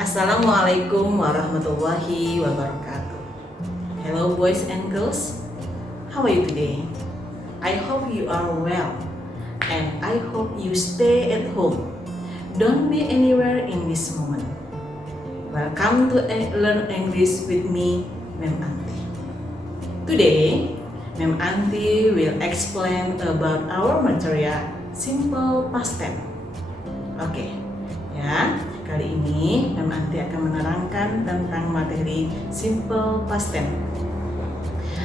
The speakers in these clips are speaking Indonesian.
Assalamualaikum warahmatullahi wabarakatuh. Hello boys and girls, how are you today? I hope you are well and I hope you stay at home. Don't be anywhere in this moment. Welcome to Learn English with me, Mem Anti. Today, Mem Anti will explain about our material simple past tense. Oke, ya. Kali ini Mem Anti akan menerangkan tentang materi simple past tense.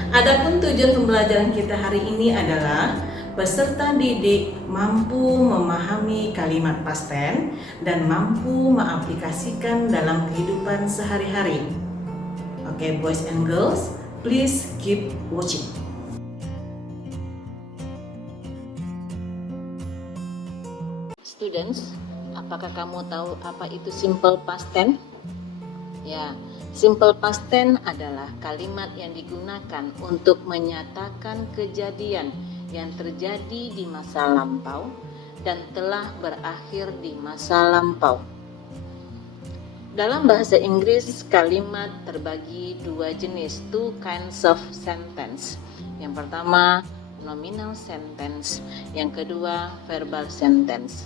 Adapun tujuan pembelajaran kita hari ini adalah peserta didik mampu memahami kalimat past tense dan mampu mengaplikasikan dalam kehidupan sehari-hari. Oke, boys and girls, please keep watching. Students, apakah kamu tahu apa itu simple past tense? Ya, simple past tense adalah kalimat yang digunakan untuk menyatakan kejadian yang terjadi di masa lampau dan telah berakhir di masa lampau. Dalam bahasa Inggris, kalimat terbagi dua jenis, two kinds of sentence. Yang pertama, nominal sentence. Yang kedua, verbal sentence.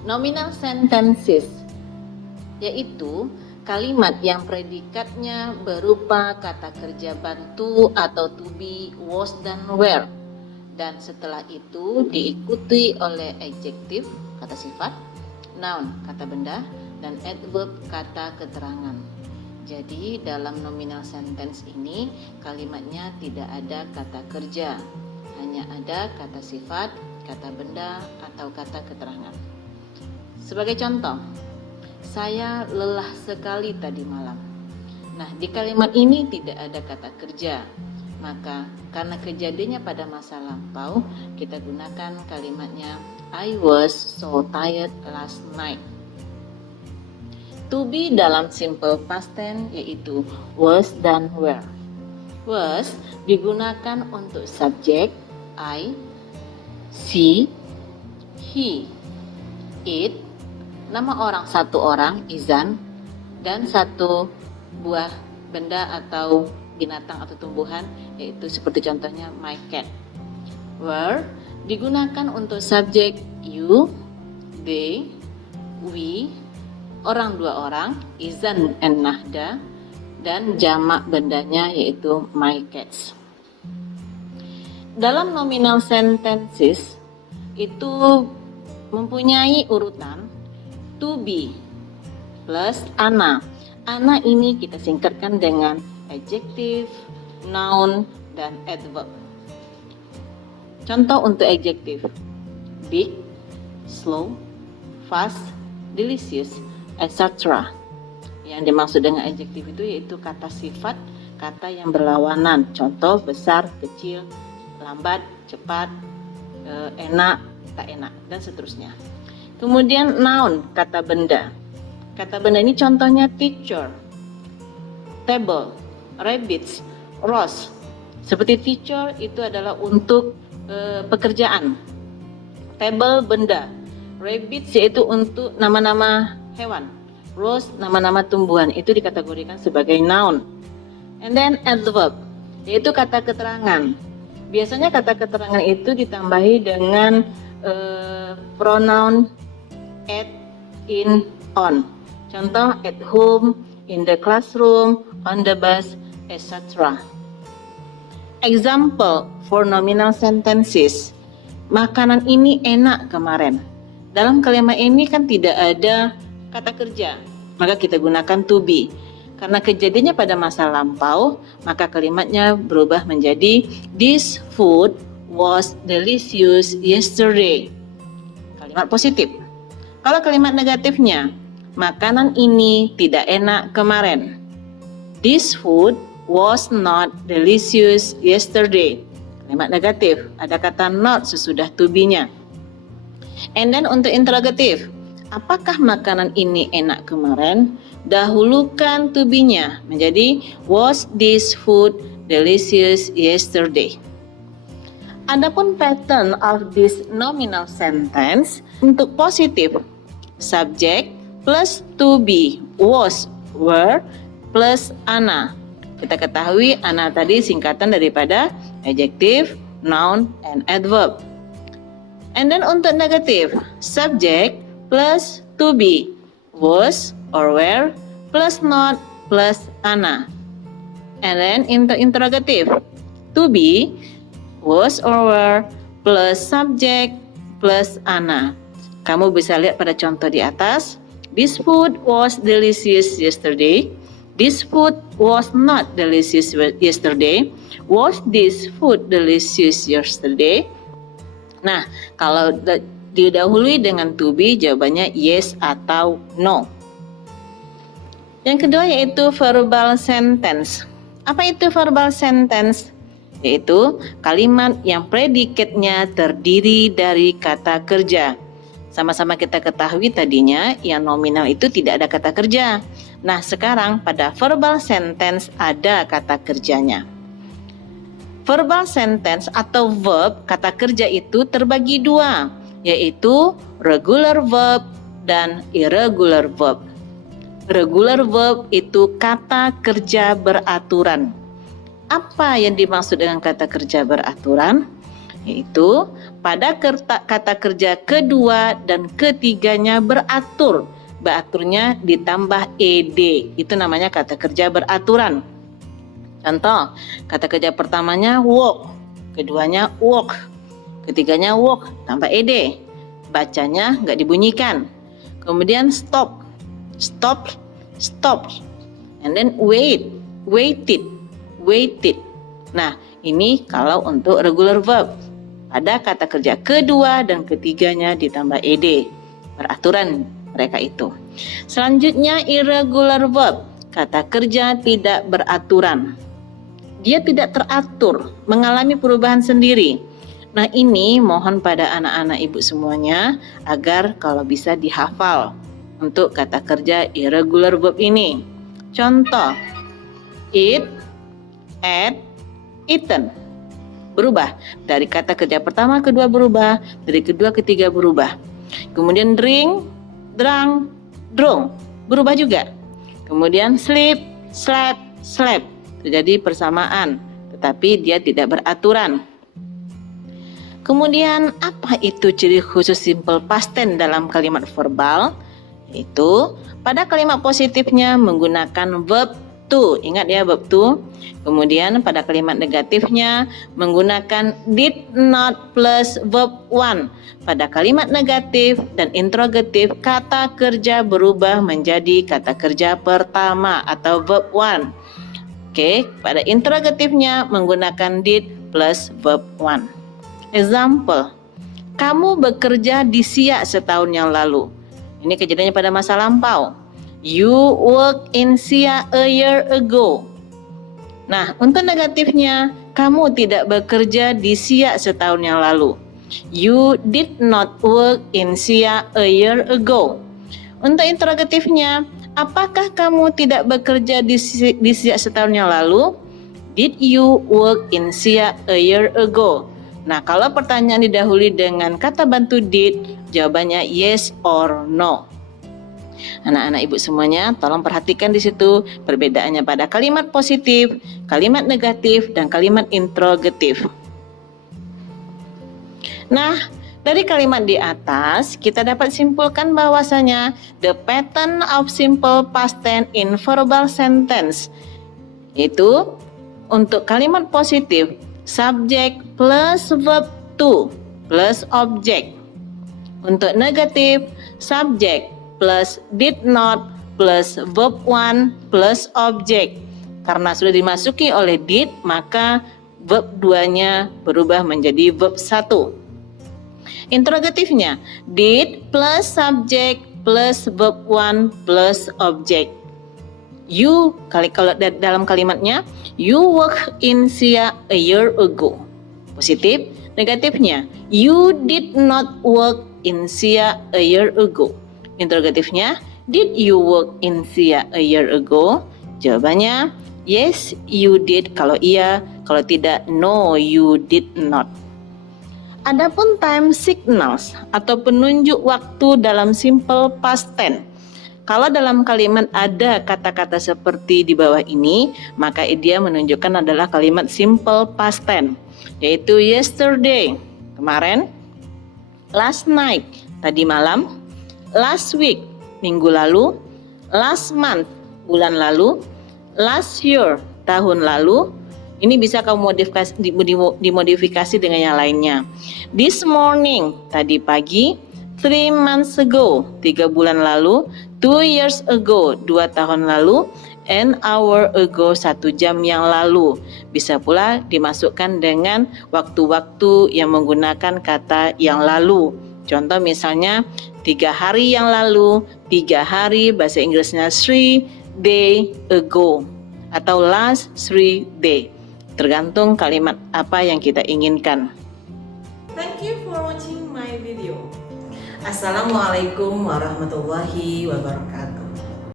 Nominal sentences yaitu kalimat yang predikatnya berupa kata kerja bantu atau to be, was, dan were, dan setelah itu diikuti oleh adjective, kata sifat, noun, kata benda, dan adverb, kata keterangan. Jadi dalam nominal sentence ini kalimatnya tidak ada kata kerja, hanya ada kata sifat, kata benda, atau kata keterangan. Sebagai contoh, saya lelah sekali tadi malam. Nah, di kalimat ini tidak ada kata kerja. Maka karena kejadiannya pada masa lampau, kita gunakan kalimatnya I was so tired last night. To be dalam simple past tense yaitu was dan were. Was digunakan untuk subjek I, she, he, it, nama orang satu orang, Izan, dan satu buah benda atau binatang atau tumbuhan, yaitu seperti contohnya my cat. Were digunakan untuk subjek you, they, we, orang dua orang, Izan and Nahda, dan jamak bendanya yaitu my cats. Dalam nominal sentences itu mempunyai urutan to be plus ana. Ana ini kita singkatkan dengan adjective, noun, dan adverb. Contoh untuk adjective: big, slow, fast, delicious, etc. Yang dimaksud dengan adjective itu yaitu kata sifat, kata yang berlawanan. Contoh besar, kecil, lambat, cepat, enak, tak enak, dan seterusnya. Kemudian noun, kata benda. Kata benda ini contohnya teacher, table, rabbits, rose. Seperti teacher itu adalah untuk pekerjaan. Table benda. Rabbits yaitu untuk nama-nama hewan. Rose nama-nama tumbuhan. Itu dikategorikan sebagai noun. And then adverb yaitu kata keterangan. Biasanya kata keterangan itu ditambahi dengan pronoun at, in, on. Contoh at home, in the classroom, on the bus, etc. Example for nominal sentences. Makanan ini enak kemarin. Dalam kalimat ini kan tidak ada kata kerja, maka kita gunakan to be. Karena kejadiannya pada masa lampau, maka kalimatnya berubah menjadi this food was delicious yesterday. Kalimat positif. Kalau kalimat negatifnya, makanan ini tidak enak kemarin. This food was not delicious yesterday. Kalimat negatif, ada kata not sesudah to be-nya. And then untuk interrogative, apakah makanan ini enak kemarin? Dahulukan to be-nya menjadi was this food delicious yesterday. Adapun pattern of this nominal sentence untuk positif, subject, plus to be, was, were, plus ana. Kita ketahui ana tadi singkatan daripada adjective, noun, and adverb. And then untuk negatif, subject plus to be, was or were, plus not, plus ana. And then untuk interrogative, to be, was or were, plus subject, plus ana. Kamu bisa lihat pada contoh di atas. This food was delicious yesterday. This food was not delicious yesterday. Was this food delicious yesterday? Nah, kalau didahului dengan to be, jawabannya yes atau no. Yang kedua yaitu verbal sentence. Apa itu verbal sentence? Yaitu kalimat yang predikatnya terdiri dari kata kerja. Sama-sama kita ketahui tadinya yang nominal itu tidak ada kata kerja. Nah, sekarang pada verbal sentence ada kata kerjanya. Verbal sentence atau verb kata kerja itu terbagi dua, yaitu regular verb dan irregular verb. Regular verb itu kata kerja beraturan. Apa yang dimaksud dengan kata kerja beraturan? Yaitu pada kata kerja kedua dan ketiganya beratur. Beraturnya ditambah ed. Itu namanya kata kerja beraturan. Contoh, kata kerja pertamanya walk, keduanya walk, ketiganya walk, tambah ed. Bacanya nggak dibunyikan. Kemudian stop, stop, stop. And then wait, waited, waited. Nah, ini kalau untuk regular verb. Pada kata kerja kedua dan ketiganya ditambah ed. Beraturan mereka itu. Selanjutnya irregular verb. Kata kerja tidak beraturan. Dia tidak teratur, mengalami perubahan sendiri. Nah, ini mohon pada anak-anak ibu semuanya agar kalau bisa dihafal untuk kata kerja irregular verb ini. Contoh, eat, ate, eaten. Berubah. Dari kata kerja pertama kedua berubah, dari kedua ketiga berubah. Kemudian drink, drunk, drunk. Berubah juga. Kemudian sleep, slept, slept. Terjadi persamaan, tetapi dia tidak beraturan. Kemudian apa itu ciri khusus simple past tense dalam kalimat verbal? Yaitu pada kalimat positifnya menggunakan verb to. Ingat ya verb to. Kemudian pada kalimat negatifnya menggunakan did not plus verb one. Pada kalimat negatif dan interrogatif kata kerja berubah menjadi kata kerja pertama atau verb one. Oke, pada interrogatifnya menggunakan did plus verb one. Example, kamu bekerja di Siak setahun yang lalu. Ini kejadiannya pada masa lampau. You work in Siak a year ago. Nah, untuk negatifnya, kamu tidak bekerja di Siak setahun yang lalu. You did not work in Siak a year ago. Untuk interrogatifnya, apakah kamu tidak bekerja di Siak setahun yang lalu? Did you work in Siak a year ago? Nah, kalau pertanyaan didahului dengan kata bantu did, jawabannya yes or no. Anak-anak ibu semuanya, tolong perhatikan di situ perbedaannya pada kalimat positif, kalimat negatif, dan kalimat interrogatif. Nah, dari kalimat di atas, kita dapat simpulkan bahwasanya the pattern of simple past tense in verbal sentence, yaitu untuk kalimat positif, subject plus verb to plus object. Untuk negatif, subject plus did not plus verb one plus object. Karena sudah dimasuki oleh did, maka verb 2-nya berubah menjadi verb 1. Interrogatifnya, did plus subject plus verb one plus object. You, kalau dalam kalimatnya, you work in Siak a year ago. Positif. Negatifnya, you did not work in Siak a year ago. Interrogatifnya, did you work in Siak a year ago? Jawabannya, yes, you did kalau iya, kalau tidak, no, you did not. Adapun time signals atau penunjuk waktu dalam simple past tense. Kalau dalam kalimat ada kata-kata seperti di bawah ini, maka dia menunjukkan adalah kalimat simple past tense, yaitu yesterday, kemarin, last night, tadi malam, last week, minggu lalu, last month, bulan lalu, last year, tahun lalu. Ini bisa kamu dimodifikasi dengan yang lainnya. This morning, tadi pagi, 3 months ago, 3 bulan lalu, 2 years ago, 2 tahun lalu, an hour ago, 1 jam yang lalu. Bisa pula dimasukkan dengan waktu-waktu yang menggunakan kata yang lalu. Contoh misalnya 3 hari yang lalu, 3 hari, bahasa Inggrisnya 3 day ago, atau last 3 day. Tergantung kalimat apa yang kita inginkan. Thank you for watching my video. Assalamualaikum warahmatullahi wabarakatuh.